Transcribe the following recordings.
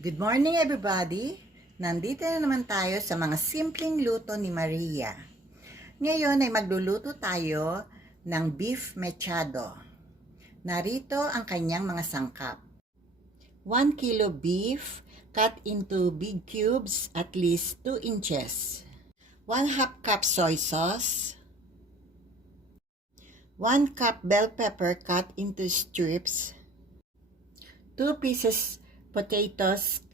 Good morning everybody! Nandito na naman tayo sa mga simpleng luto ni Maria. Ngayon ay magluluto tayo ng beef mechado. Narito ang kanyang mga sangkap. 1 kilo beef cut into big cubes at least 2 inches. 1/2 cup soy sauce. 1 cup bell pepper cut into strips. 2 pieces potatoes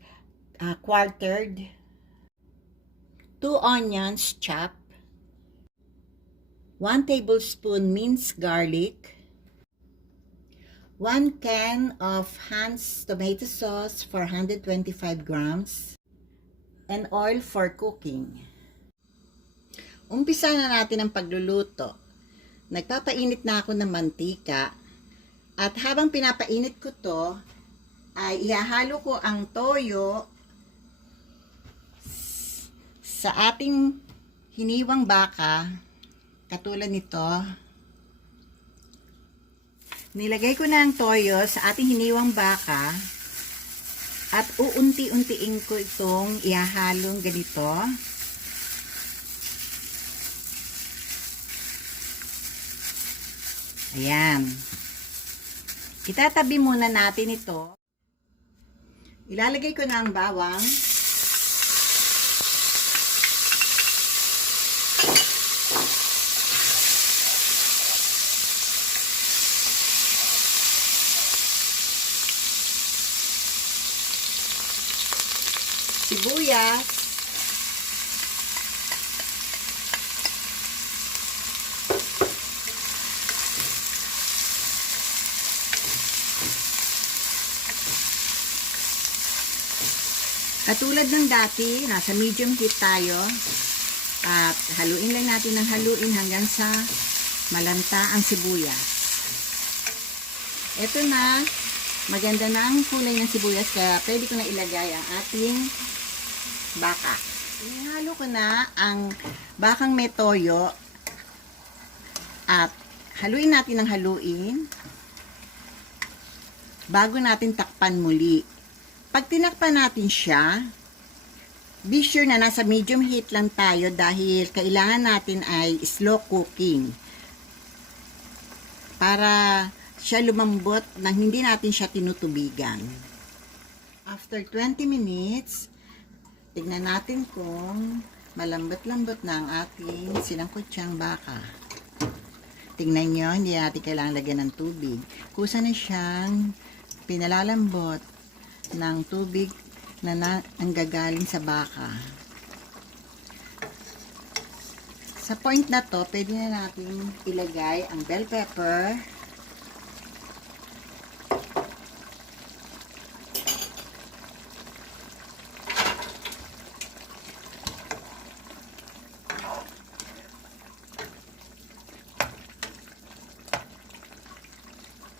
quartered, 2 onions chopped, 1 tablespoon minced garlic, 1 can of Hans tomato sauce for 125 grams, and oil for cooking. Umpisa na natin ang pagluluto. Nagpapainit na ako ng mantika at habang pinapainit ko to, ay ihahalo ko ang toyo sa ating hiniwang baka, katulad nito. Nilagay ko na ang toyo sa ating hiniwang baka at uunti-untiin ko itong ihahalong ganito. Ayan. Itatabi muna natin ito. Ilalagay ko na ang bawang. Sibuyas. Katulad ng dati, nasa medium heat tayo at haluin lang natin ng haluin hanggang sa malanta ang sibuyas. Ito na, maganda na ang kulay ng sibuyas kaya pwede ko na ilagay ang ating baka. Inihalo ko na ang bakang may toyo at haluin natin ng haluin bago natin takpan muli. Pag tinakpan natin siya, be sure na nasa medium heat lang tayo dahil kailangan natin ay slow cooking para siya lumambot nang hindi natin siya tinutubigan. After 20 minutes, tignan natin kung malambot-lambot na ang ating sinangkutsang baka. Tignan nyo, hindi natin kailangan lagyan ng tubig. Kusa na siyang pinalalambot ng tubig na ang gagaling sa baka. Sa point na to, pwede na natin ilagay ang bell pepper,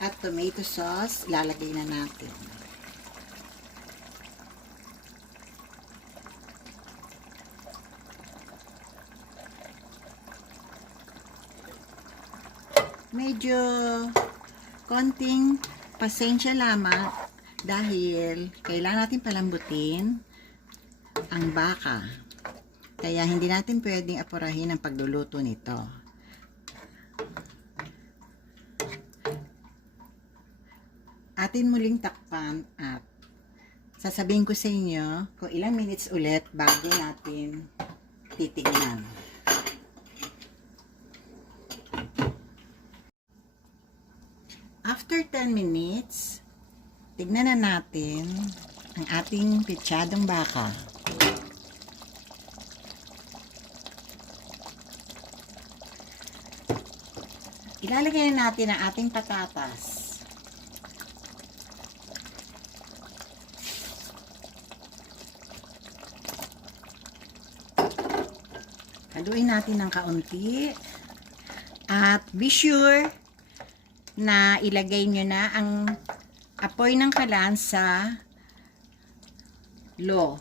at tomato sauce, lalagay na natin. Medyo konting pasensya lamang dahil kailangan natin palambutin ang baka. Kaya hindi natin pwedeng apurahin ang pagluluto nito. Atin muling takpan at sasabihin ko sa inyo kung ilang minutes ulit bago natin titignan. After 10 minutes, tignan na natin ang ating mechadong baka. Ilalagay na natin ang ating patatas. Haluin natin ng kaunti at be sure na ilagay nyo na ang apoy ng kalan sa low.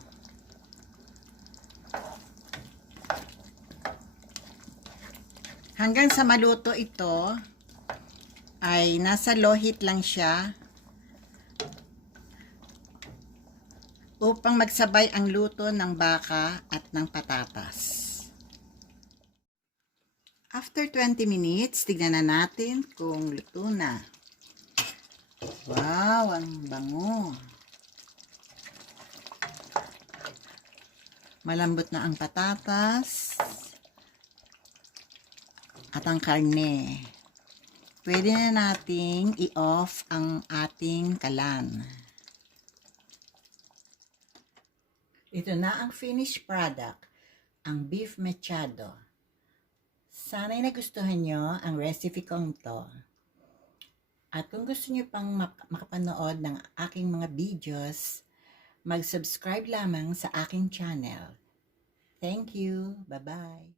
Hanggang sa maluto ito ay nasa low heat lang siya upang magsabay ang luto ng baka at ng patatas. After 20 minutes, tignan na natin kung luto na. Wow, ang bango. Malambot na ang patatas at ang karne. Pwede na nating i-off ang ating kalan. Ito na ang finished product, ang beef mechado. Sana'y nagustuhan nyo ang recipe kong ito. At kung gusto nyo pang makapanood ng aking mga videos, mag-subscribe lamang sa aking channel. Thank you. Bye-bye.